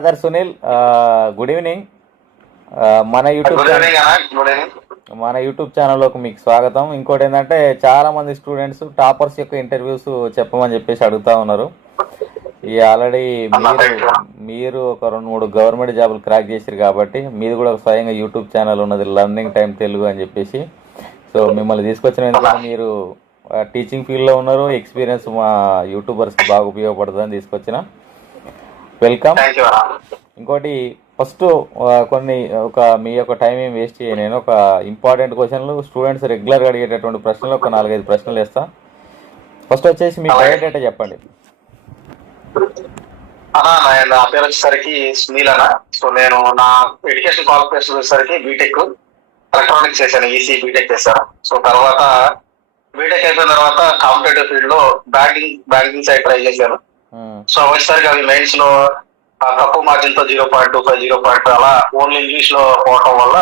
Brother Sunil good evening మన YouTube మన YouTube ఛానల్లోకి మీకు స్వాగతం. ఇంకోటి ఏంటంటే చాలా మంది స్టూడెంట్స్ టాపర్స్ యొక్క ఇంటర్వ్యూస్ చెప్పమని చెప్పేసి అడుగుతా ఉన్నారు. ఈ ఆల్రెడీ మీరు మీరు ఒక రెండు మూడు గవర్నమెంట్ జాబులు క్రాక్ చేశారు కాబట్టి మీది కూడా ఒక స్వయంగా యూట్యూబ్ ఛానల్ ఉన్నది లర్నింగ్ టైం తెలుగు అని చెప్పేసి. సో మిమ్మల్ని తీసుకొచ్చిన మీరు టీచింగ్ ఫీల్డ్లో ఉన్నారు ఎక్స్పీరియన్స్ మా యూట్యూబర్స్కి బాగా ఉపయోగపడుతుందని తీసుకొచ్చిన. వెల్కమ్ ఇంకోటి ఫస్ట్ కొన్ని ఒక మీ యొక్క టైం ఏం వేస్ట్ చేయ నేను ఒక ఇంపార్టెంట్ క్వశ్చన్లు స్టూడెంట్స్ రెగ్యులర్గా అడిగేటటువంటి ప్రశ్నలు ఒక నాలుగైదు ప్రశ్నలు వేస్తా. ఫస్ట్ వచ్చేసి మీ బయోడేటా చెప్పండి. అన్న నా- పేరు వచ్చేసరికి సునీల్ అన్న సో నేను నా ఎడ్యుకేషన్ క్వాలిఫికేషన్ వచ్చేసరికి బీటెక్ ఎలక్ట్రానిక్స్ చేశాను ఈసీ బీటెక్ చేశాను. సో తర్వాత బీటెక్ అయిపోయిన తర్వాత కాంపిటేటివ్ ఫీల్డ్లో బ్యాంకింగ్ బ్యాంకింగ్ సైడ్ ట్రై చేశాను. సో వచ్చేసరికి అవి లైన్స్లో ఆ, తక్కువ మార్జిన్తో zero point two five zero point అలా ఓన్లీ ఇంగ్లీష్లో పోవటం వల్ల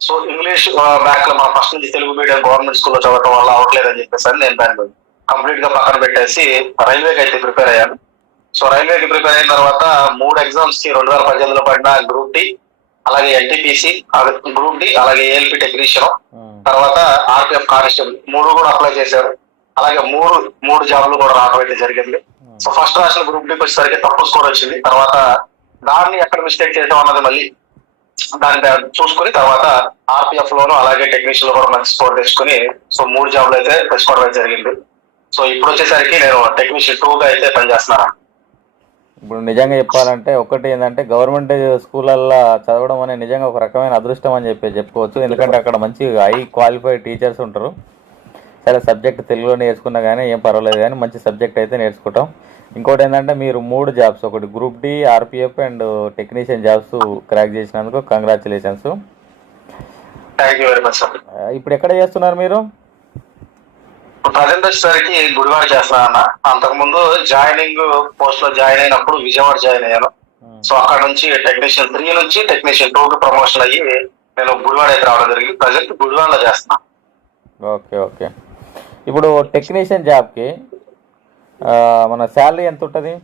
సో ఇంగ్లీష్ బ్యాక్లో మన ఫస్ట్ నుంచి తెలుగు మీడియం గవర్నమెంట్ స్కూల్లో చదవటం వల్ల అవ్వట్లేదని చెప్పేసి అని నేను దాన్ని కంప్లీట్గా పక్కన పెట్టేసి రైల్వేకి అయితే ప్రిపేర్ అయ్యాను. సో రైల్వేకి ప్రిపేర్ అయిన తర్వాత మూడు ఎగ్జామ్స్కి రెండు వేల పద్దెనిమిదిలో పడిన గ్రూప్ డి అలాగే ఎన్టీపీసీ గ్రూప్ డి అలాగే ఏఎల్పి టెక్నీషియన్ తర్వాత ఆర్పిఎఫ్ కానిస్టేబుల్ మూడు కూడా అప్లై చేశారు. అలాగే మూడు మూడు జాబ్లు కూడా రావడం అయితే జరిగింది. సో ఫస్ట్ రాసిన గ్రూప్ డికి వచ్చేసరికి తక్కువ స్కోర్ వచ్చింది. తర్వాత దాన్ని ఎక్కడ మిస్టేక్ చేసాం అన్నది మళ్ళీ దాన్ని చూసుకుని తర్వాత ఆర్పిఎఫ్ లోను అలాగే టెక్నీషియన్లో కూడా మంచి స్కోర్ తెచ్చుకుని సో మూడు జాబ్లు అయితే తెచ్చుకోవడం జరిగింది. సో ఇప్పుడు వచ్చేసరికి నేను టెక్నీషియన్ టూ గా అయితే పనిచేస్తున్నాను. ఇప్పుడు నిజంగా చెప్పాలంటే ఒకటి ఏంటంటే గవర్నమెంట్ స్కూళ్ళల్లో చదవడం అనేది నిజంగా ఒక రకమైన అదృష్టం అని చెప్పి చెప్పుకోవచ్చు. ఎందుకంటే అక్కడ మంచి హై క్వాలిఫైడ్ టీచర్స్ ఉంటారు. సరే సబ్జెక్ట్ తెలుగులో నేర్చుకున్నా కానీ ఏం పర్వాలేదు కానీ మంచి సబ్జెక్ట్ అయితే నేర్చుకుంటాం. ఇంకోటి ఏంటంటే మీరు మూడు జాబ్స్ ఒకటి group D RPF and technician jobs crack చేసినందుకు కంగ్రాచులేషన్స్. ఇప్పుడు ఎక్కడ చేస్తున్నారు మీరు? ప్రజెంట్ వచ్చేసరికి గుడివాడ చేస్తున్నాను అన్న. అంతకుముందు జాయినింగ్ పోస్ట్లో జాయిన్ అయినప్పుడు విజయవాడ జాయిన్ అయ్యాను. సో అక్కడ నుంచి టెక్నీషియన్ త్రీ నుంచి టెక్నీషియన్ టూ కి ప్రమోషన్ అయ్యి నేను గుడివాడ అయితే రావడం జరిగింది. ప్రజెంట్ గుడివాడలో చేస్తున్నాను ఓకే ఓకే. ఇప్పుడు టెక్నీషియన్ జాబ్కి మన శాలరీ ఎంత ఉంటుంది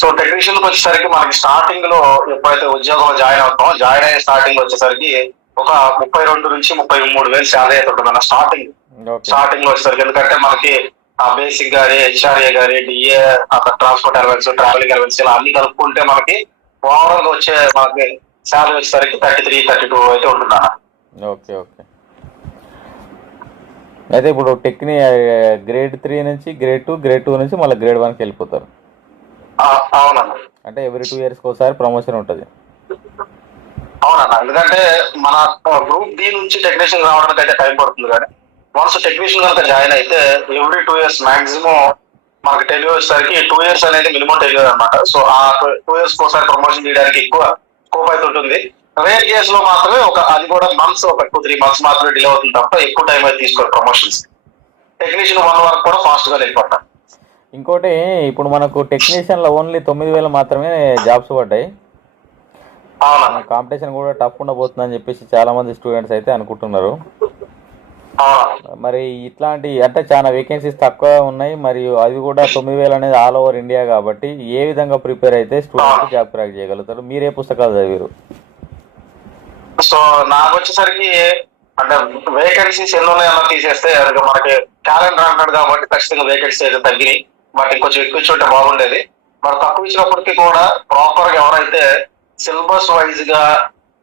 సో టెక్నీషియన్ వచ్చేసరికి మనకి స్టార్టింగ్లో ఎప్పుడైతే ఉద్యోగంలో జాయిన్ అవుతామో జాయిన్ అయ్యే స్టార్టింగ్ వచ్చేసరికి ఒక ముప్పై రెండు నుంచి ముప్పై మూడు వేలు శాలరీ అయితే ఉంటుంది అన్న స్టార్టింగ్ స్టార్టింగ్లో వచ్చేసరికి ఎందుకంటే మనకి ఆ బేసిక్ గానీ హెచ్ఆర్ఏ గానీ డిఏ అక్కడ ట్రాన్స్పోర్ట్ అలవెన్స్ ట్రావెలింగ్ అలవెన్స్ ఇలా అన్ని కలుపుకుంటే మనకి ఓవరాల్గా వచ్చే మనకి శాలరీ వచ్చేసరికి థర్టీ త్రీ థర్టీ టూ అయితే ఉంటుంది. ఓకే ఓకే అయితే ఇప్పుడు టెక్ని గ్రేడ్ త్రీ నుంచి గ్రేడ్ టూ గ్రేడ్ టూ నుంచి మళ్ళీ గ్రేడ్ వన్కి వెళ్ళిపోతారు. అంటే ఎవ్రీ టూ ఇయర్స్కి ఒకసారి ప్రమోషన్ ఉంటుంది. అవునన్న ఎందుకంటే మన గ్రూప్ డి నుంచి టెక్నీషియన్ రావడానికి అయితే టైం పడుతుంది కానీ వన్స్ టెక్నీషియన్ కనుక జాయిన్ అయితే ఎవ్రీ టూ ఇయర్స్ మాక్సిమం మనకి టెలివర్ వచ్చేసరికి టూ ఇయర్స్ అనేది మినిమం టెలివర్ అన్నమాట సో ఆ టూ ఇయర్స్ ఒకసారి ప్రమోషన్ చేయడానికి ఎక్కువ స్కోప్ అయితే ఉంటుంది. రేర్ కేస్లో మాత్రమే ఒక అది కూడా మంత్స్ ఒక టూ త్రీ మంత్స్ మాత్రమే డిలే అవుతుంది తప్ప ఎక్కువ టైం అయితే తీసుకోరు ప్రమోషన్స్ టెక్నీషియన్ వన్ వరకు కూడా ఫాస్ట్గా వెళ్ళిపోతారు ఇంకోటి ఇప్పుడు మనకు టెక్నీషియన్లో ఓన్లీ తొమ్మిది వేలు మాత్రమే జాబ్స్ పడ్డాయి. కాంపిటీషన్ కూడా టఫ్ ఉండబోతుందని చెప్పేసి చాలా మంది స్టూడెంట్స్ అయితే అనుకుంటున్నారు. మరి ఇట్లాంటి అంటే చాలా వేకెన్సీస్ తక్కువ ఉన్నాయి. మరియు అవి కూడా తొమ్మిది వేలు అనేది ఆల్ ఓవర్ ఇండియా కాబట్టి ఏ విధంగా ప్రిపేర్ అయితే స్టూడెంట్ జాబ్ క్రాక్ చేయగలుగుతారు? మీరే పుస్తకాలు చదివారు సో నాకు వచ్చేసరికి అంటే వేకెన్సీస్ ఎన్ని ఉన్నాయో తీసేస్తే అది మనకి క్యాలెండర్ అంటాడు కాబట్టి ఖచ్చితంగా వేకెన్సీ అయితే తగ్గినాయి. బట్ ఇంకొంచెం ఎక్కువ ఇచ్చుంటే బాగుండేది. మరి తక్కువ ఇచ్చినప్పటికీ కూడా ప్రాపర్గా ఎవరైతే సిలబస్ వైజ్గా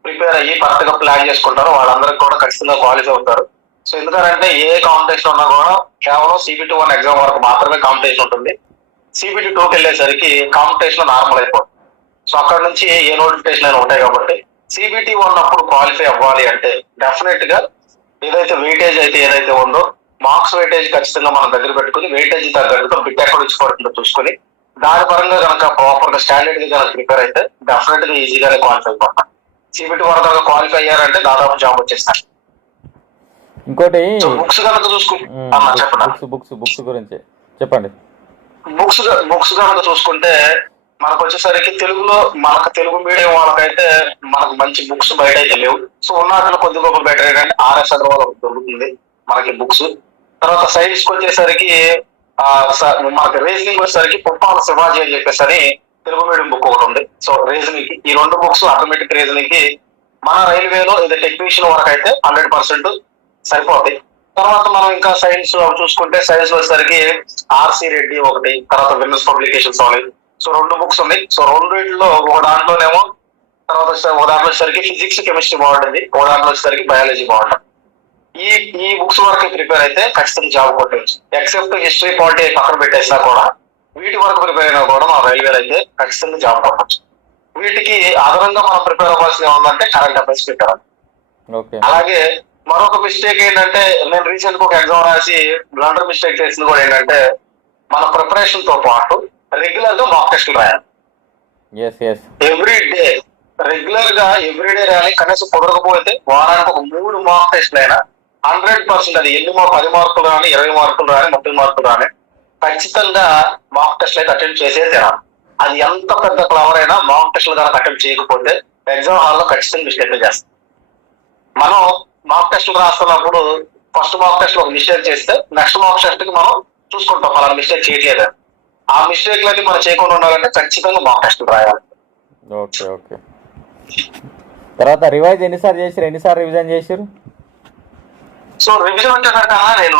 ప్రిపేర్ అయ్యి కరెక్ట్గా ప్లాన్ చేసుకుంటారో వాళ్ళందరికీ కూడా ఖచ్చితంగా క్వాలిఫై అవుతారు. సో ఎందుకంటే ఏ కాంపిటీషన్ ఉన్నా కూడా కేవలం సిబిటి వన్ ఎగ్జామ్ వరకు మాత్రమే కాంపిటీషన్ ఉంటుంది. సిబిటి టూకి వెళ్ళేసరికి కాంపిటీషన్ నార్మల్ అయిపోతుంది. సో అక్కడ నుంచి ఏ నోటిఫికేషన్ అయినా ఉంటాయి కాబట్టి సిబిటి ఉన్నప్పుడు క్వాలిఫై అవ్వాలి అంటే డెఫినెట్గా ఏదైతే వెయిటేజ్ అయితే ఏదైతే ఉందో మార్క్స్ వెయిటేజ్ ఖచ్చితంగా మనం దగ్గర పెట్టుకుని వెయిటేజ్ తగ్గట్టుగా బిట్ ఎక్కడ పడుతుందో చూసుకుని దాని పరంగా కనుక ప్రాపర్గా స్టాండర్డ్గా కనుక ప్రిపేర్ అయితే డెఫినెట్గా ఈజీగానే క్వాలిఫై అయిపోతాం సిబిటి వరకు క్వాలిఫై అయ్యారంటే దాదాపు జాబ్ వచ్చేస్తారు ఇంకోటి బుక్స్ కనుక చూసుకుంటే చెప్పండి. బుక్స్ బుక్స్ బుక్స్ గురించి చెప్పండి. బుక్స్ బుక్స్ కనుక చూసుకుంటే మనకు వచ్చేసరికి తెలుగులో మనకు తెలుగు మీడియం వాళ్ళకైతే మనకు మంచి బుక్స్ బయట అయితే లేవు. సో ఉన్న కొద్ది గొప్ప బెటర్ ఏంటంటే ఆర్ఎస్ అగర్వాల్ ఒకటి దొరుకుతుంది మనకి బుక్స్ తర్వాత సైన్స్కి వచ్చేసరికి స- మనకి రీజనింగ్ వచ్చేసరికి పుట్టాల శివాజీ అని చెప్పేసి అని తెలుగు మీడియం బుక్ ఒకటి ఉంది. సో రీజనింగ్కి ఈ రెండు బుక్స్ ఆటోమేటిక్ రీజనింగ్కి మన రైల్వేలో ఇది టెక్నీషియన్ వరకు అయితే హండ్రెడ్ పర్సెంట్ సరిపోతాయి తర్వాత మనం ఇంకా సైన్స్ చూసుకుంటే సైన్స్ వచ్చేసరికి ఆర్సి రెడ్డి ఒకటి తర్వాత విమెన్స్ పబ్లికేషన్స్ ఉన్నాయి సో రెండు బుక్స్ ఉన్నాయి. సో రెండింటిలో ఒక దాంట్లోనేమో తర్వాత ఒక దాంట్లో వచ్చేసరికి ఫిజిక్స్ కెమిస్ట్రీ బాగుంటుంది. ఒక దాంట్లో వచ్చేసరికి బయాలజీ బాగుంటుంది. ఈ ఈ బుక్స్ వరకు ప్రిపేర్ అయితే ఖచ్చితంగా జాబ్ కొట్టవచ్చు ఎక్సెప్ట్ హిస్టరీ పాలిటీ పక్కన పెట్టేసినా కూడా వీటి వరకు ప్రిపేర్ అయినా కూడా మన రైల్వేలో అయితే ఖచ్చితంగా జాబ్ కొట్టవచ్చు వీటికి అదనంగా మనం ప్రిపేర్ అవ్వాల్సింది ఏముందంటే కరెంట్ అఫైర్స్ ప్రిపేర్ అలాగే మరొక మిస్టేక్ ఏంటంటే నేను రీసెంట్గా ఒక ఎగ్జామ్ రాసి బ్లండర్ మిస్టేక్ చేసింది కూడా ఏంటంటే మన ప్రిపరేషన్తో పాటు రెగ్యులర్గా మాక్ టెస్ట్లు రాయాలి. ఎవ్రీ డే రెగ్యులర్గా ఎవ్రీ డే రాయాలి. కనీసం కుదరకపోతే వారానికి ఒక మూడు మార్క్ టెస్ట్లు అయినా హండ్రెడ్ పర్సెంట్ అది ఎన్ని మార్క్ పది మార్కులు రాని ఇరవై మార్కులు రాని ముప్పై మార్కులు రాని ఖచ్చితంగా మాక్ టెస్ట్ అయితే అటెండ్ చేసే తినాలి అది ఎంత పెద్ద క్లవర్ అయినా మాక్ టెస్ట్లు కనుక అటెండ్ చేయకపోతే ఎగ్జామ్ హాల్లో ఖచ్చితంగా మిస్టేక్ చేస్తాం. మనం మాక్ టెస్ట్ రాస్తున్నప్పుడు ఫస్ట్ మాక్ టెస్ట్లో ఒక మిస్టేక్ చేస్తే నెక్స్ట్ మాక్ టెస్ట్కి మనం చూసుకుంటాం అలా మిస్టేక్ చేయట్లేదు? ఆ మిస్టేక్ లని మనం చేయకుండా ఉండాలంటే ఖచ్చితంగా మాక్ టెస్ట్ రాయాలి. Okay okay. తర్వాత రివైజ్ ఎన్నిసార్లు చేసారు ఎన్నిసార్లు రివిజన్ చేసారు సో రివిజన్ అంటే కనుక నేను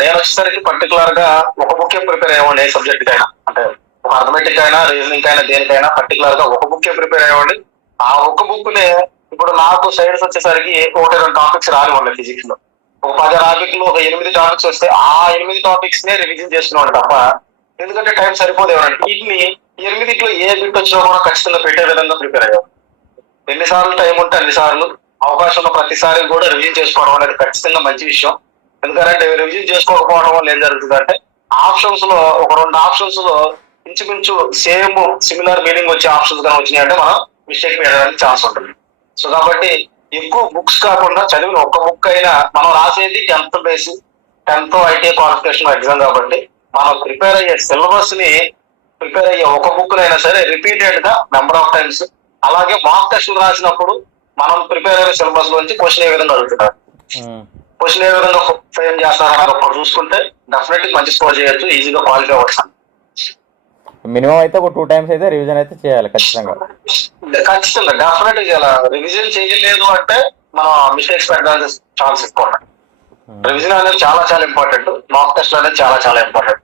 నేను వచ్చేసరికి పర్టికులర్గా ఒక బుక్ ప్రిపేర్ అయ్యేవాడిని ఏ సబ్జెక్ట్ కైనా. అంటే ఒక అథమెటిక్ అయినా రీజనింగ్ అయినా దేనికైనా పర్టికులర్గా ఒక బుక్ ప్రిపేర్ అయ్యేవాడిని. ఆ ఒక బుక్ నే ఇప్పుడు నాకు సైన్స్ వచ్చేసరికి ఒకటి రెండు టాపిక్స్ రానివ్వండి ఫిజిక్స్లో. ఒక పది టాపిక్లో ఒక ఎనిమిది టాపిక్స్ వస్తే ఆ ఎనిమిది టాపిక్స్ నే రివిజన్ చేస్తున్నాడు తప్ప ఎందుకంటే టైం సరిపోదు ఎవరంటే వీటిని ఎనిమిదిట్లో ఏ బిట్ వచ్చినా కూడా ఖచ్చితంగా పెట్టే విధంగా ప్రిపేర్ అయ్యాం. ఎన్నిసార్లు టైం ఉంటే అన్నిసార్లు అవకాశం ఉన్న ప్రతిసారి కూడా రివ్యూ చేసుకోవడం అనేది ఖచ్చితంగా మంచి విషయం. ఎందుకంటే రివ్యూ చేసుకోకపోవడం వల్ల ఏం జరుగుతుందంటే ఆప్షన్స్లో ఒక రెండు ఆప్షన్స్లో ఇంచుమించు సేమ్ సిమిలర్ మీనింగ్ వచ్చే ఆప్షన్స్ కానీ వచ్చినాయంటే మనం మిస్టేక్ వేయడానికి ఛాన్స్ ఉంటుంది. సో కాబట్టి ఎక్కువ బుక్స్ కాకుండా చదివిన ఒక్క బుక్ అయినా మనం రాసేది tenth base tenth ITI qualification exam కాబట్టి మనం ప్రిపేర్ అయ్యే సిలబస్ని ప్రిపేర్ అయ్యే ఒక బుక్ అయినా సరే రిపీటెడ్గా నెంబర్ ఆఫ్ టైమ్స్ అలాగే మార్క్ టెస్ట్ రాసినప్పుడు మనం ప్రిపేర్ అయిన సిలబస్ నుంచి క్వశ్చన్ ఏ విధంగా అడుగుతున్నారు క్వశ్చన్ ఏ విధంగా ఫ్రేమ్ చేస్తారని ఒకటి చూసుకుంటే డెఫినెట్లీ మంచి స్కోర్ చేయొచ్చు ఈజీగా క్వాలిఫై అవ్వచ్చు. మినిమం అయితే ఒక టూ టైమ్స్ అయితే రివిజన్ అయితే చేయాలి ఖచ్చితంగా. ఖచ్చితంగా. డెఫినెట్గా రివిజన్ చేయలేదు అంటే మనం మిస్టేక్స్ పెట్టడానికి ఛాన్స్ ఎక్కువ. రివిజన్ అనేది చాలా చాలా ఇంపార్టెంట్ మాక్ టెస్ట్ అనేది చాలా చాలా ఇంపార్టెంట్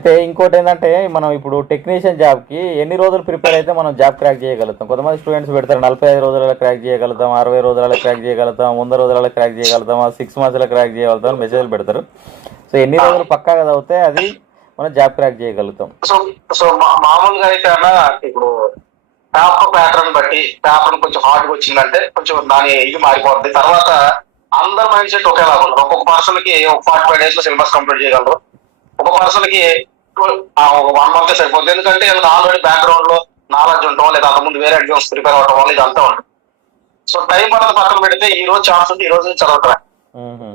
అయితే ఇంకోటి ఏంటంటే మనం ఇప్పుడు టెక్నీషియన్ జాబ్కి ఎన్ని రోజులు ప్రిపేర్ అయితే మనం జాబ్ క్రాక్ చేయగలుగుతాం? కొంతమంది స్టూడెంట్స్ పెడతారు నలభై ఐదు రోజులలో క్రాక్ చేయగలుగుతాం అరవై రోజులలో క్రాక్ చేయగలుగుతాం వంద రోజులలో క్రాక్ చేయగలుగుతాం సిక్స్ మంత్స్లో క్రాక్ చేయగలుగుతాం మెసేజ్లు పెడతారు. సో ఎన్ని రోజులు పక్కాగా చదివితే అది మనం జాబ్ క్రాక్ చేయగలుగుతాం. సో సో మామూలుగా అయితే అన్న ఇప్పుడు పేపర్ ప్యాటర్న్ బట్టి పేపర్ కొంచెం హార్డ్ వచ్చిందంటే కొంచెం దాని ఇది మారిపోద్ది. తర్వాత అందరి మైండ్ సెట్ ఒకేలా ఉండదు ఒక్కొక్క పర్సన్కి ఒక ఫార్టీ ఫైవ్ డేస్లో సిలబస్ కంప్లీట్ చేయగలరు. ఒక పర్సన్కి వన్ మంత్ సరిపోతుంది ఎందుకంటే ఆల్రెడీ బ్యాక్గ్రౌండ్లో నాలెడ్జ్ ఉండటం లేదా అంతకుముందు వేరే ఎగ్జామ్స్ ప్రిపేర్ అవడం వల్ల ఇదంతా ఉంటుంది. సో టైం అనేది పక్కన పెడితే ఈ రోజు ఛాన్స్ ఉంది ఈ రోజు నుంచి చదవటం మ్మ్.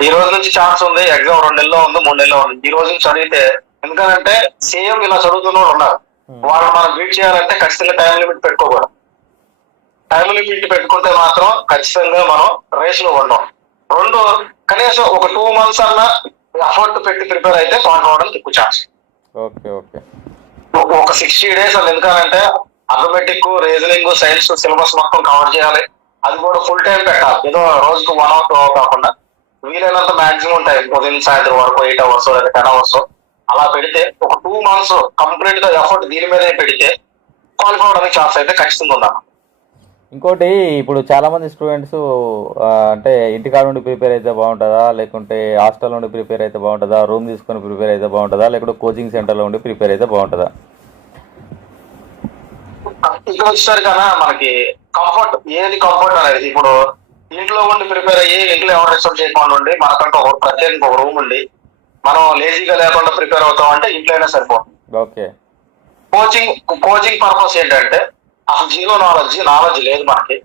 ఈ రోజు నుంచి ఛాన్స్ ఉంది ఎగ్జామ్ రెండు నెలల్లో ఉంది మూడు నెలల్లో ఉంది. ఈ రోజు నుంచి చదివితే ఎందుకంటే సేమ్ ఇలా చదువుతున్న వాళ్ళు ఉన్నారు. వాళ్ళు మనం బీట్ చేయాలంటే ఖచ్చితంగా టైం లిమిట్ పెట్టుకోకూడదు. టైం లిమిట్ పెట్టుకుంటే మాత్రం ఖచ్చితంగా మనం రేస్లో ఉంటాం రెండు కనీసం ఒక టూ మంత్స్ అన్నా ఎఫర్ట్ పెట్టి ప్రిపేర్ అయితే క్వాలిఫై అవడానికి ఎక్కువ ఛాన్స్. Okay okay. ఒక సిక్స్టీ డేస్ అది ఎందుకంటే అథమెటిక్ రీజనింగ్ సైన్స్ సిలబస్ మొత్తం కవర్ చేయాలి. అది కూడా ఫుల్ టైం పెట్టాలి. ఏదో రోజుకు వన్ అవర్ టూ అవర్ కాకుండా. వీలైనంత మాక్సిమం టైం ఉదయం సాయంత్రం వరకు ఎయిట్ అవర్స్ లేదా టెన్ అవర్స్ అలా పెడితే ఒక టూ మంత్స్ కంప్లీట్గా ఎఫర్ట్ దీని మీదే పెడితే క్వాలిఫై అవడానికి ఛాన్స్ అయితే ఖచ్చితంగా ఉందా ఇంకోటి ఇప్పుడు చాలా మంది స్టూడెంట్స్ అంటే ఇంటికాడ నుండి ప్రిపేర్ అయితే బాగుంటుందా? లేకుంటే హాస్టల్ నుండి ప్రిపేర్ అయితే బాగుంటుందా? రూమ్ తీసుకొని ప్రిపేర్ అయితే బాగుంటుందా? లేకుంటే కోచింగ్ సెంటర్లో ఉండి ప్రిపేర్ అయితే బాగుంటుందా? ఇక్కడ మనకి కంఫర్ట్. ఏది కంఫర్ట్ అనేది? ఇప్పుడు ఇంట్లో ఉండి ప్రిపేర్ అయ్యి ఇంట్లో ఎవరు రిసర్వ్ చేయకుండా ఉండి మనకంటూ ఒక ప్రత్యేకంగా ఒక రూమ్ ఉండి మనం లేజీగా లేకుండా ప్రిపేర్ అవుతాం అంటే ఇంట్లోనే సరిపోతుంది. ఓకే. కోచింగ్ కోచింగ్ పర్పస్ ఏంటంటే అసలు జీరో నాలెడ్జ్ నాలెడ్జ్ లేదు మనకి.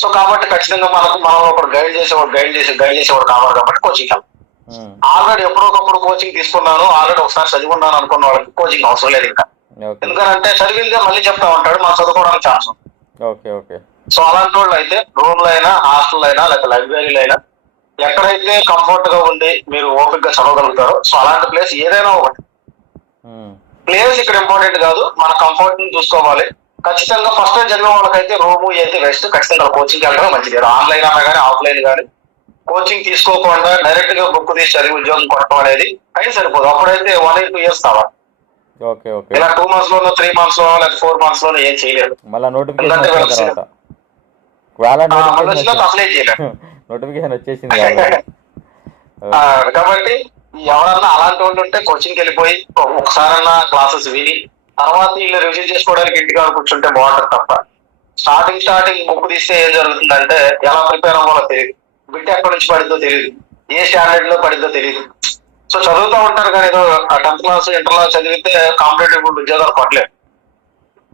సో కాబట్టి ఖచ్చితంగా మనకు మనం ఒకరు గైడ్ చేసేవాడు గైడ్ చేసి గైడ్ చేసేవాడు కావాలి కాబట్టి కోచింగ్ వెళ్ళాలి మ్మ్. ఆల్రెడీ ఎప్పుడొకప్పుడు కోచింగ్ తీసుకున్నాను ఆల్రెడీ ఒకసారి చదివి ఉన్నాను అనుకున్న వాళ్ళకి కోచింగ్ అవసరం లేదు ఇంకా. ఎందుకంటే చదివిందే మళ్ళీ చెప్తా ఉంటాడు మనం చదువుకోవడానికి ఛాన్స్ ఉంది. Okay okay. సో అలాంటి వాళ్ళు అయితే రూమ్లో అయినా హాస్టల్ అయినా లేకపోతే లైబ్రరీలో అయినా ఎక్కడైతే కంఫర్ట్గా ఉండి మీరు ఓపిక్గా చదవగలుగుతారో సో అలాంటి ప్లేస్ ఏదైనా ఒకటి. ప్లేస్ ఇక్కడ ఇంపార్టెంట్ కాదు మన కంఫర్ట్ని చూసుకోవాలి. ఖచ్చితంగా ఫస్ట్ టైం చదివే వాళ్ళకైతే రూమ్ అయితే బెస్ట్ ఖచ్చితంగా కోచింగ్ వెళ్ళడం మంచిది. ఆన్లైన్ అన్నా కానీ ఆఫ్లైన్ కానీ కోచింగ్ తీసుకోకుండా డైరెక్ట్గా బుక్ తీసి చదివి ఉద్యోగం కొట్టడం అనేది అయితే సరిపోదు. అప్పుడైతే వన్ ఇయర్ టూ ఇయర్స్ కావాలి ఓకే ఓకే. ఇలా టూ మంత్స్ లోనో త్రీ మంత్స్ లోనో లేదా ఫోర్ మంత్స్ లోనో ఏం చేయలేదు. మళ్ళీ నోటిఫికేషన్ నోటిఫికేషన్ వచ్చేసింది కాబట్టి ఎవరన్నా అలాంటి వాళ్ళు ఉంటే కోచింగ్కి వెళ్ళిపోయి ఒకసారన్నా క్లాసెస్ విని తర్వాత వీళ్ళు రివ్యూ చేసుకోవడానికి ఇంటికి కూర్చుంటే బాగుంటుంది తప్ప. స్టార్టింగ్ స్టార్టింగ్ బుక్ తీస్తే ఏం జరుగుతుందంటే ఎలా ప్రిపేర్ అవ్వాలో తెలియదు బిడ్డ ఎక్కడి నుంచి పడిందో తెలియదు ఏ స్టాండర్డ్లో పడిందో తెలియదు సో చదువుతూ ఉంటారు కానీ ఏదో టెన్త్ క్లాస్ ఇంటర్ క్లాస్ చదివితే కాంపిటేటివ్ ఉద్యోగాలు పడలేదు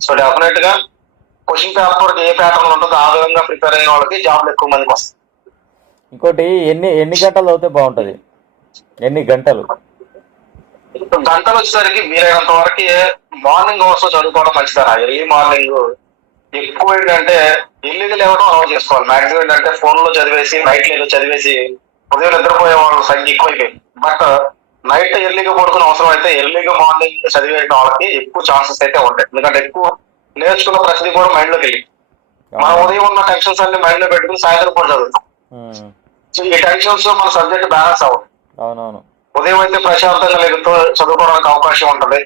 సో డెఫినెట్గా క్వశ్చన్ పేపర్ ఏ ప్యాటర్న్ ఉంటుందో ఆ విధంగా ప్రిపేర్ అయిన వాళ్ళకి జాబ్లు ఎక్కువ మందికి వస్తాయి. ఇంకోటి ఎన్ని ఎన్ని గంటలు అవుతే బాగుంటది? ఎన్ని గంటలు? గంటలు వచ్చేసరికి వీలైనంత వరకు మార్నింగ్ అవర్స్లో చదువుకోవడం మంచిదన్న ఎర్లీ మార్నింగ్ ఎక్కువ ఏంటంటే ఇల్లు లేవడం అలవాటు చేసుకోవాలి. మాక్సిమం ఏంటంటే ఫోన్లో చదివేసి నైట్ ఏదో చదివేసి ఉదయం నిద్రపోయే వాళ్ళ సంఖ్య ఎక్కువైపోయింది. బట్ నైట్ ఎర్లీగా పడుకునే అవసరం అయితే ఎర్లీగా మార్నింగ్ చదివే వాళ్ళకి ఎక్కువ ఛాన్సెస్ అయితే ఉంటాయి. ఎందుకంటే ఎక్కువ నేర్చుకున్న ప్రతిదీ కూడా మైండ్లోకి వెళ్ళి మనం ఉదయం ఉన్న టెన్షన్స్ అన్ని మైండ్లో పెట్టుకుని సాయంత్రం కూడా చదువుతాం. సో ఈ టెన్షన్స్లో మన సబ్జెక్ట్ బ్యాలెన్స్ అవ్వదు. అవునవును. ఉదయం అయితే ప్రశాంతంగా లేదు చదువుకోవడానికి అవకాశం ఉంటుంది.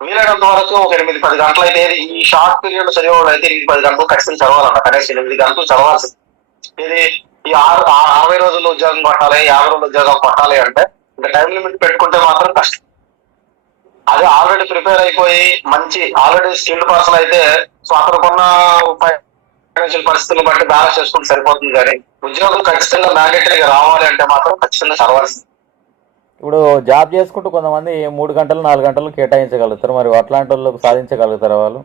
వీలైనంత వరకు ఒక ఎనిమిది పది గంటలు అయితే ఈ షార్ట్ పీరియడ్ చదివేవాళ్ళు అయితే ఎనిమిది పది గంటలు ఖచ్చితంగా చదవాలన్న కనీసం ఎనిమిది గంటలు చదవాల్సింది. ఇది ఈ ఆరు అరవై రోజులు ఉద్యోగం కొట్టాలి యాభై రోజులు ఉద్యోగం కొట్టాలి అంటే ఇంకా టైం లిమిట్ పెట్టుకుంటే మాత్రం కష్టం. అదే ఆల్రెడీ ప్రిపేర్ అయిపోయి మంచి ఆల్రెడీ స్కిల్డ్ పర్సన్ అయితే సో అతనుకున్న ఫైనాన్షియల్ పరిస్థితులను బట్టి బ్యాలెన్స్ చేసుకుంటే సరిపోతుంది కానీ ఉద్యోగం ఖచ్చితంగా మ్యాండేటరీగా రావాలి అంటే మాత్రం ఖచ్చితంగా చదవాల్సింది. ఇప్పుడు జాబ్ చేసుకుంటూ కొంతమంది మూడు గంటలు నాలుగు గంటలు కేటాయించగలుగుతారు. మరి అట్లాంటి వాళ్ళకు సాధించగలుగుతారా వాళ్ళు?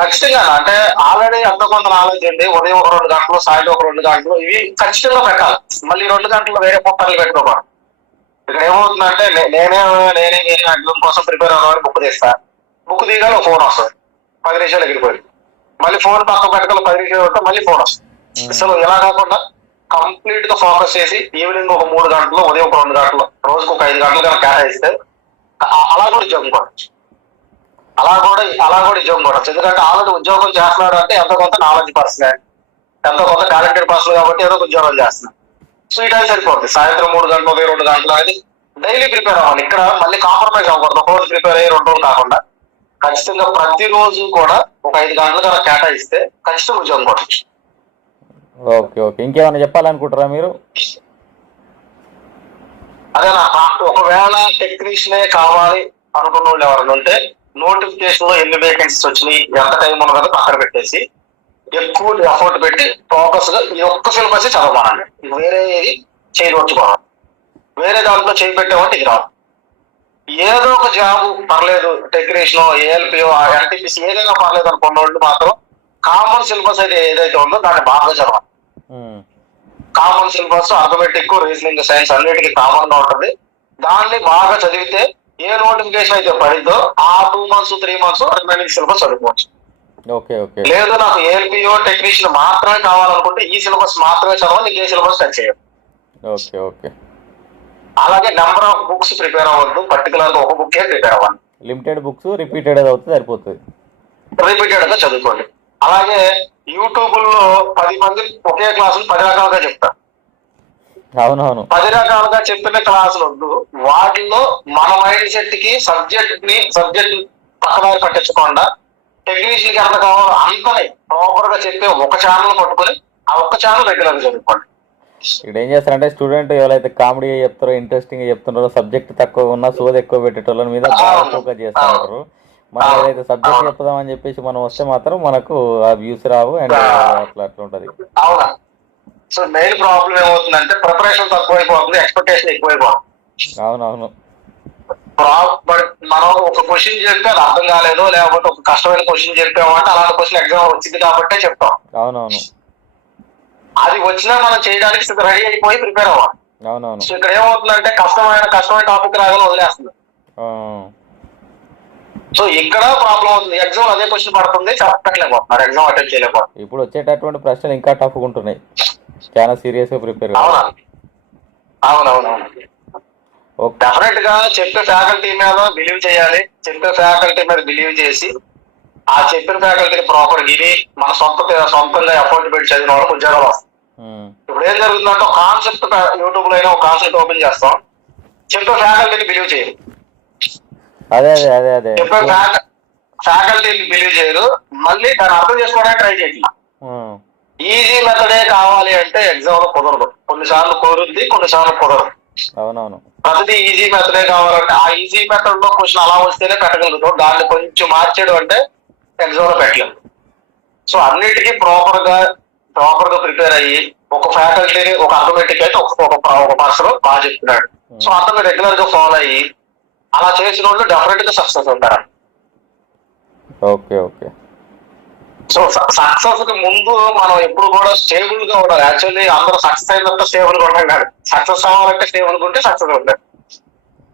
ఖచ్చితంగా. అంటే ఆల్రెడీ ఎంతో కొంత నాలెడ్జ్ ఉంది ఉదయం ఒక రెండు గంటలు సాయంత్రం ఒక రెండు గంటలు ఇవి ఖచ్చితంగా పెట్టాలి. మళ్ళీ రెండు గంటలు వేరే పుస్తకాలు పెట్టుకోకూడదు ఇక్కడ ఏమవుతుందంటే నేనే నేనే నేనే ఎగ్జామ్ కోసం ప్రిపేర్ అవ్వాలని బుక్ తీస్తా. బుక్ తీయగానే ఒక ఫోన్ వస్తుంది. పది నిమిషాలు ఎగిరిపోయింది మళ్ళీ ఫోన్ పక్క పెట్టగల పది నిమిషాలు ఉంటే మళ్ళీ ఫోన్ వస్తుంది. అసలు ఇలా కాకుండా కంప్లీట్గా ఫోకస్ చేసి ఈవినింగ్ ఒక మూడు గంటలు ఉదయం ఒక రెండు గంటలు రోజుకు ఒక ఐదు గంటలు కనుక కేటాయిస్తే అలా కూడా ఉద్యోగం కొట్టచ్చు అలా కూడా అలా కూడా ఉద్యోగం కొట్టచ్చు ఎందుకంటే ఆల్రెడీ ఉద్యోగం చేస్తున్నాడు అంటే ఎంతో కొంత నాలెడ్జ్ పర్సన్ ఎంతో కొంత టాలెంటెడ్ పర్సన్ కాబట్టి ఏదో ఉద్యోగం చేస్తున్నాడు. సో ఈ టైం సరిపోతుంది సాయంత్రం మూడు గంటలు ఉదయం రెండు గంటలు అనేది డైలీ ప్రిపేర్ అవ్వాలి. ఇక్కడ మళ్ళీ కాంప్రమైజ్ అవ్వకూడదు. ఒక రోజు ప్రిపేర్ అయ్యి రెండు రోజులు కాకుండా ఖచ్చితంగా ప్రతిరోజు కూడా ఒక ఐదు గంటలు కనుక కేటాయిస్తే ఖచ్చితంగా ఉద్యోగం కొట్టచ్చు ఓకే ఓకే. ఇంకేమైనా చెప్పాలనుకుంటారా మీరు? అదే ఒకవేళ టెక్నీషియనే కావాలి అనుకున్న వాళ్ళు ఎవరైనా ఉంటే నోటిఫికేషన్లో ఎన్ని వేకెన్సీస్ వచ్చినాయి ఎంత టైం ఉన్నదో అక్కడ పెట్టేసి ఎక్కువ ఎఫర్ట్ పెట్టి ఫోకస్గా ఈ ఒక్క సిలబస్ చదవమానండి. వేరే ఏది చేయవచ్చుకోవాలి వేరే దాంట్లో చేయి పెట్టామంటే ఇది రాదు. ఏదో ఒక జాబ్ పర్లేదు టెక్నీషియన్ ఏఎల్పిఓ ఎన్టీపీసీ ఏదైనా పర్లేదు అనుకున్న వాళ్ళు మాత్రం కామన్ సిలబస్ అయితే ఏదైతే ఉందో దాన్ని బాగా చదవాలి. Common syllabus arithmetic reasoning science అన్నిటికీ కామన్గా ఉంటుంది. దాన్ని బాగా చదివితే ఏ నోటిఫికేషన్ అయితే పడిందో ఆ two months three months remaining syllabus చదువుకోవచ్చు. ఓకే ఓకే లేదు నాకు ఏఎల్పిఓ టెక్నీషియన్ మాత్రమే కావాలనుకుంటే ఈ సిలబస్ మాత్రమే చదవాలి నీకు ఏ సిలబస్ టచ్ చేయదు ఓకే ఓకే అలాగే నెంబర్ ఆఫ్ బుక్స్ ప్రిపేర్ అవ్వద్దు పర్టికులర్ ఒక బుక్కే ప్రిపేర్ అవ్వాలి. లిమిటెడ్ బుక్స్ రిపీటెడ్ అవుతుంది సరిపోతుంది. రిపీటెడ్గా చదువుకోండి. అలాగే యూట్యూబ్లో పది మంది ఒకే క్లాసులు పది రకాలుగా చెప్తారు అవునవును. పది రకాలుగా చెప్పిన క్లాసులు వద్దు వాటిల్లో మన మైండ్ సెట్కి సబ్జెక్ట్ని సబ్జెక్ట్ పక్కన పట్టించకుండా టెక్నీషియన్కి ఎంత కావాలో అంతనే ప్రాపర్గా చెప్పే ఒక ఛానల్ పట్టుకొని ఆ ఒక్క ఛానల్ రెగ్యులర్గా చదువుకోండి. ఇక్కడ ఏం చేస్తారంటే స్టూడెంట్ ఎవరైతే కామెడీ చెప్తారో ఇంట్రెస్టింగ్ చెప్తున్నారో సబ్జెక్ట్ తక్కువ ఉన్నా సోది ఎక్కువ పెట్టేటోళ్ళ మీద బాగా ఫోకస్ చేస్తూ ఉంటారు. మనం ఏదైతే సబ్జెక్ట్ చెప్దామని చెప్పేసి మనం వస్తే మాత్రం మనకు ఆ వ్యూస్ రావు అండ్ అట్లా అట్లా ఉంటది. అవునా? సో మెయిన్ ప్రాబ్లం ఏమవుతుందంటే ప్రిపరేషన్ తక్కువైపోతుంది ఎక్స్పెక్టేషన్ ఎక్కువైపోతుంది. అవునవును. బట్ మనం ఒక క్వశ్చన్ చెప్తే అది అర్థం కాలేదు లేకపోతే ఒక కష్టమైన క్వశ్చన్ చెప్పామంటే అలాంటి క్వశ్చన్ ఎగ్జామ్ వచ్చింది కాబట్టే చెప్తాం. అవునవును. అది వచ్చినా మనం చేయడానికి రెడీ అయిపోయి ప్రిపేర్ అవ్వాలి. అవునవును. సో ఇక్కడ ఏమవుతుందంటే కష్టమైన కష్టమైన టాపిక్ రాగానే వదిలేస్తుంది. సో ఇక్కడ ప్రాబ్లం అవుతుంది ఎగ్జామ్ అదే క్వశ్చన్ పడుతుంది చెప్పట్లేకపోతున్నారు ఎగ్జామ్ అటెండ్ చేయలేకపోతున్నారు ఇప్పుడు వచ్చేటటువంటి ప్రశ్నలు ఇంకా టఫ్గా ఉంటున్నాయి. చాలా సీరియస్గా ప్రిపేర్ అవునా? అవునవునవును. డెఫినెట్గా చెప్పే ఫ్యాకల్టీ మీద బిలీవ్ చేయాలి. చెప్పే ఫ్యాకల్టీ మీద బిలీవ్ చేసి ఆ చెప్పిన ఫ్యాకల్టీని ప్రాపర్ విని మన సొంత సొంతంగా ఎఫర్ట్ పెట్టి చదివిన వాళ్ళకి ఉద్యోగాలు వస్తాయి. ఉమ్, ఇప్పుడు ఏం జరుగుతుందంటే ఒక కాన్సెప్ట్ యూట్యూబ్లో అయినా ఒక కాన్సెప్ట్ ఓపెన్ చేస్తాం. చెప్పే ఫ్యాకల్టీని బిలీవ్ చేయరు అదే అదే అదే అదే. చెప్పే ఫ్యాకల్టీని బిలీవ్ చేయరు. మళ్ళీ దాన్ని అర్థం చేసుకోవడానికి ట్రై చేయట్లా ఈజీ మెథడే కావాలి అంటే ఎగ్జామ్లో కుదరదు. కొన్నిసార్లు కుదురుద్ది కొన్నిసార్లు కుదరదు. అవునవును. ప్రతిదీ ఈజీ మెథడే కావాలంటే ఆ ఈజీ మెథడ్లో క్వశ్చన్ అలా వస్తేనే పెట్టగలుగుతాం. దాన్ని కొంచెం మార్చేయడం అంటే ఎగ్జామ్లో పెట్టలేము సో అన్నిటికీ ప్రాపర్గా ప్రాపర్గా ప్రిపేర్ అయ్యి ఒక ఫ్యాకల్టీని ఒక అర్థమెటిక్ అయితే ఒక ఒక ఒక పర్సన్ బాగా చెప్తున్నాడు. సో అతను రెగ్యులర్గా ఫాలో అయ్యి అలా చేసిన వాళ్ళు డెఫినెట్గా సక్సెస్ అవుతారు ఓకే. ఓకే సో సక్సెస్కి ముందు మనం ఎప్పుడు కూడా స్టేబుల్గా ఉండాలి. యాక్చువల్లీ అందరూ సక్సెస్ అయినంత స్టేబుల్గా ఉంటాం కాదు. సక్సెస్ అవ్వాలంటే స్టేబుల్గా ఉంటే సక్సెస్ అవుతారు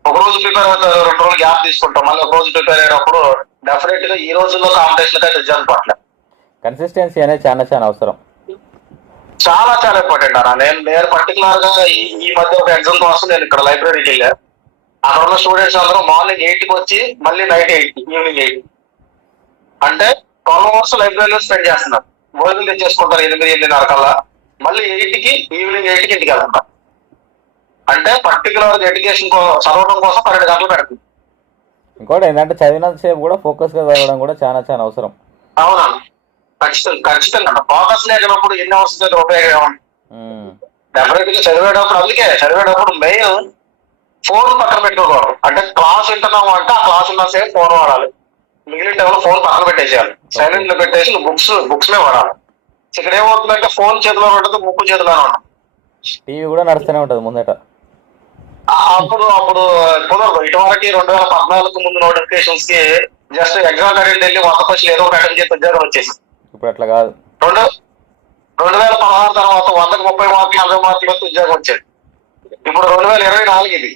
ఒక రోజు ప్రిపేర్ అవుతారు రెండు రోజులు గ్యాప్ తీసుకుంటాం. మళ్ళీ ఒక రోజు ప్రిపేర్ అయినప్పుడు డెఫినెట్గా ఈ రోజుల్లో కాంపిటీషన్ అయితే రిజల్ట్ పట్ల కన్సిస్టెన్సీ అనేది చాలా చాలా అవసరం. చాలా చాలా ఇంపార్టెంట్ అన్న. నేను నేను పర్టికులర్గా ఈ మధ్య ఒక ఎగ్జామ్ కోసం నేను ఇక్కడ లైబ్రరీకి వెళ్ళా. అక్కడ ఉన్న స్టూడెంట్స్ అందరూ మార్నింగ్ ఎయిట్కి వచ్చి మళ్ళీ నైట్ ఎయిట్ ఈవినింగ్ ఎయిట్ అంటే ట్వెల్వ్ అవర్స్ లైబ్రరీలో స్పెండ్ చేస్తున్నారు. భోజనం తెచ్చేసుకుంటారు ఎనిమిది ఎనిమిదిన్నర కల్లా. మళ్ళీ ఎయిట్కి ఈవినింగ్ ఎయిట్కి ఇంటికి వెళ్తున్నారు. అంటే పర్టికులర్ ఎడ్యుకేషన్ చదవడం కోసం పన్నెండు గంటలు పెడుతుంది. ఇంకోటి ఏంటంటే చదివినంత సేపు కూడా ఫోకస్గా చదవడం కూడా చాలా చాలా అవసరం. అవునా? ఖచ్చితంగా ఖచ్చితంగా ఫోకస్ లేనప్పుడు ఎన్ని చదివి ఉపయోగం డెఫినెట్గా చదివేటప్పుడు అందుకే చదివేటప్పుడు మెయిన్ ఫోన్ పక్కన పెట్టుకోకూడదు. అంటే క్లాస్ వింటున్నాము అంటే ఆ క్లాస్ ఉన్న సేపు ఫోన్ వాడాలి. మిగిలిన టైంలో ఫోన్ పక్కన పెట్టేసేయాలి. సైలెంట్లో పెట్టేసి బుక్స్ బుక్స్ మే వాడాలి. ఇక్కడ ఏమవుతుందంటే ఫోన్ చేతిలో ఉంటుంది బుక్ చేతిలోనే ఉంటుంది. టీవీ కూడా నడుస్తూనే ఉంటుంది ముందట. అప్పుడు అప్పుడు కుదరదు. ఇటువరకు రెండు వేల పద్నాలుగు ముందు నోటిఫికేషన్స్కి జస్ట్ ఎగ్జామ్ కంటే వెళ్ళి వంద క్వశ్చన్ ఏదో ఒక అటెండ్ చేసి ఉద్యోగం వచ్చేసి ఇప్పుడు అట్లా కాదు. రెండు రెండు వేల పదహారు తర్వాత వందకు ముప్పై మార్కులు నలభై మార్కులు వస్తే ఉద్యోగం వచ్చేది. ఇప్పుడు రెండు వేల ఇరవై నాలుగు ఇది.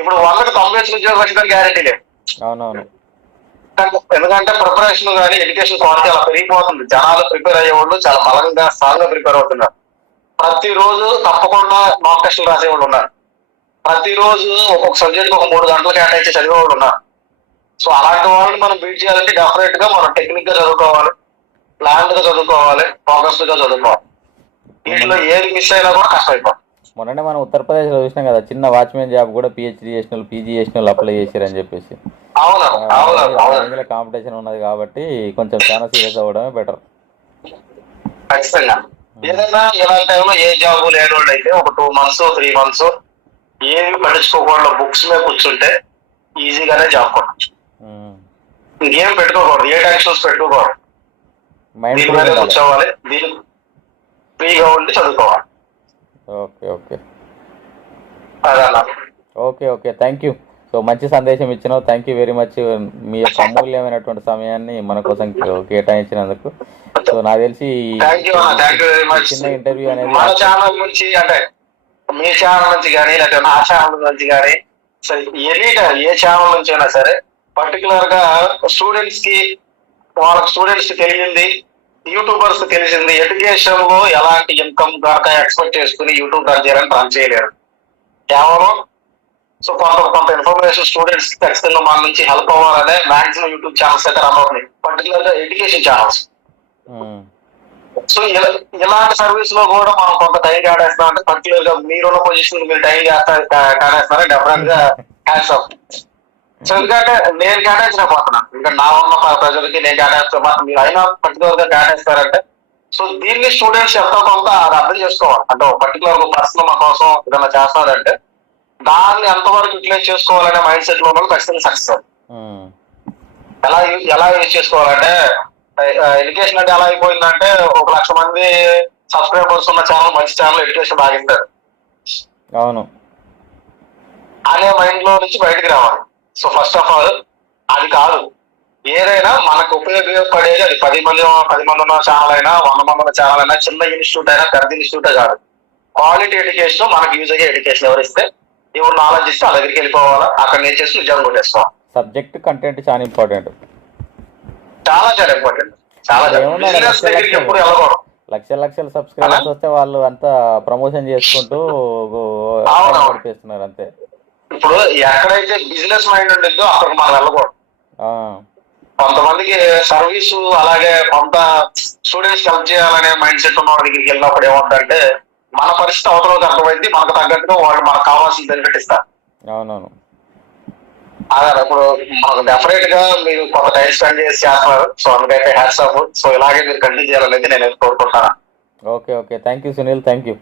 ఇప్పుడు వందకు తొంభై వచ్చిన ఉద్యోగం వచ్చిందని గ్యారెంటీ లేదు అవునవును. ఎందుకంటే ప్రిపరేషన్ కానీ ఎడ్యుకేషన్ క్వాలిటీ అలా పెరిగిపోతుంది. జనాలు ప్రిపేర్ అయ్యేవాళ్ళు చాలా బలంగా స్ట్రాంగ్గా ప్రిపేర్ అవుతున్నారు. ప్రతిరోజు తప్పకుండా మాక్ టెస్టులు రాసేవాళ్ళు ఉన్నారు. ప్రతిరోజు ఒక్కొక్క సబ్జెక్ట్ ఒక మూడు గంటలు కేటాయించి చదివేవాళ్ళు ఉన్నారు. సో అలాంటి వాళ్ళని మనం బీట్ చేయాలంటే డెఫినెట్గా మనం టెక్నిక్గా చదువుకోవాలి ప్లాన్గా చదువుకోవాలి ఫోకస్డ్గా చదువుకోవాలి. వీటిలో ఏది మిస్ అయినా కూడా కష్టం అయిపోతుంది మొన్ననే మనం ఉత్తరప్రదేశ్లో చూసినాం కదా చిన్న వాచ్మెన్ జాబ్ కూడా పిహెచ్డి చేసిన వాళ్ళు పీజీ చేసిన వాళ్ళు అప్లై చేశారని చెప్పేసి. కాంపిటీషన్ ఉన్నది కాబట్టి కొంచెం చాలా సీరియస్ అవ్వడమే బెటర్ ఖచ్చితంగా. ఏదైనా ఇలాంటి టైంలో ఏ జాబ్ లేని వాళ్ళు అయితే ఒక టూ మంత్స్ త్రీ మంత్స్ ఏమి పట్టించుకోకుండా బుక్స్ మీద కూర్చుంటే ఈజీగానే జాబ్ కొట్టచ్చు ఇంకేం పెట్టుకోకూడదు ఏ టెన్షన్స్ పెట్టుకోకూడదు. మైండ్ దీని మీద కూర్చోవాలి దీని ఫ్రీగా ఉండి చదువుకోవాలి. Okay okay. Okay okay. Thank you so మంచి సందేశం ఇచ్చినావు. థ్యాంక్ యూ వెరీ మచ్ మీ యొక్క అమూల్యమైనటువంటి సమయాన్ని మన కోసం కేటాయించినందుకు. సో నాకు తెలిసి చిన్న ఇంటర్వ్యూ అనేది మన ఛానల్ నుంచి అంటే మీ ఛానల్ నుంచి కానీ లేకపోతే నా ఛానల్ నుంచి కానీ సరే ఎనీ ఏ ఛానల్ నుంచి అయినా సరే పర్టికులర్గా స్టూడెంట్స్కి వాళ్ళకి స్టూడెంట్స్ తెలియంది యూట్యూబర్స్ తెలిసింది ఎడ్యుకేషన్లో ఎలాంటి ఇన్కమ్ కనుక ఎక్స్పెక్ట్ చేసుకుని యూట్యూబ్ రన్ చేయాలని రన్ చేయలేరు కేవలం సో కొంత కొంత ఇన్ఫర్మేషన్ స్టూడెంట్స్ ఖచ్చితంగా మన నుంచి హెల్ప్ అవ్వాలనే మాక్సిమం యూట్యూబ్ ఛానల్స్ అయితే రన్ అవుతున్నాయి. పర్టికులర్గా ఎడ్యుకేషన్ ఛానల్స్. సో ఇలా- ఇలాంటి సర్వీస్లో కూడా మనం కొంత టైం కేటాయిస్తున్నాం అంటే పర్టికులర్గా మీరున్న పొజిషన్ మీరు టైం కేటాయిస్తున్నారని డెఫినెట్గా హ్యాండ్స్ అప్ సో ఎందుకంటే నేను కేటాయించలేకపోతున్నాను ఇంకా నా ఉన్న ప్రజలకి నేను కేటాయిస్తా మీరు అయినా పర్టికులర్గా కేటాయిస్తారంటే సో దీన్ని స్టూడెంట్స్ ఎంతో కొంత అది అర్థం చేసుకోవాలి. అంటే ఒక పర్టికులర్ పర్సన్ మన కోసం ఏదైనా చేస్తారంటే దాన్ని ఎంతవరకు యూటిలైజ్ చేసుకోవాలనే మైండ్ సెట్లో వాళ్ళు ఖచ్చితంగా సక్సెస్ ఎలా ఎలా యూజ్ చేసుకోవాలంటే ఎడ్యుకేషన్ అంటే ఎలా అయిపోయిందంటే ఒక లక్ష మంది సబ్స్క్రైబర్స్ ఉన్న ఛానల్ మంచి ఛానల్ ఎడ్యుకేషన్ బాగిస్తారు అవును. అనే మైండ్లో నుంచి బయటకు రావాలి. సో ఫస్ట్ ఆఫ్ ఆల్ అది కాదు. ఏదైనా మనకు ఉపయోగపడేది అది. పది మంది పది మంది ఉన్న ఛానల్ అయినా వంద మంది ఉన్న ఛానల్ అయినా చిన్న ఇన్స్టిట్యూట్ అయినా పెద్ద ఇన్స్టిట్యూటే కాదు. క్వాలిటీ ఎడ్యుకేషన్ మనకు యూజ్ అయ్యే ఎడ్యుకేషన్ ఎవరిస్తే ఎవరు నాలెడ్జ్ ఇస్తే ఆ దగ్గరికి వెళ్ళిపోవాలా? అక్కడ నేర్చేసి ఉద్యోగం కొట్టేసుకోవాలి సబ్జెక్ట్ కంటెంట్ చాలా ఇంపార్టెంట్ చాలా చాలా ఇంపార్టెంట్ చాలా బిజినెస్ దగ్గరికి. ఎప్పుడు వెళ్ళకూడదు. లక్షల లక్షల సబ్స్క్రైబర్స్ వస్తే వాళ్ళు అంతా ప్రమోషన్ చేసుకుంటూ. గడిపేస్తున్నారు అంతే. ఇప్పుడు ఎక్కడైతే బిజినెస్ మైండ్ ఉంటుందో అక్కడికి మనం వెళ్ళకూడదు. కొంతమందికి సర్వీసు అలాగే కొంత స్టూడెంట్స్ హెల్ప్ చేయాలనే మైండ్ సెట్ ఉన్న వాళ్ళ దగ్గరికి వెళ్ళినప్పుడు ఏమంటారంటే మన పరిస్థితి అవతలకు అర్థమైంది మనకు తగ్గట్టుగా వాళ్ళు మనకు కావాల్సిన బెనిఫిట్ ఇస్తారు. అవునవును. అదే ఇప్పుడు మనకు డెఫినెట్గా మీరు కొంత టైం స్పెండ్ చేసి చేస్తున్నారు సో అందుకైతే హ్యాట్స్ ఆఫ్ సో ఇలాగే మీరు కంటిన్యూ చేయాలని అయితే నేను కోరుకుంటున్నాను. Okay okay. Thank you Sunil thank you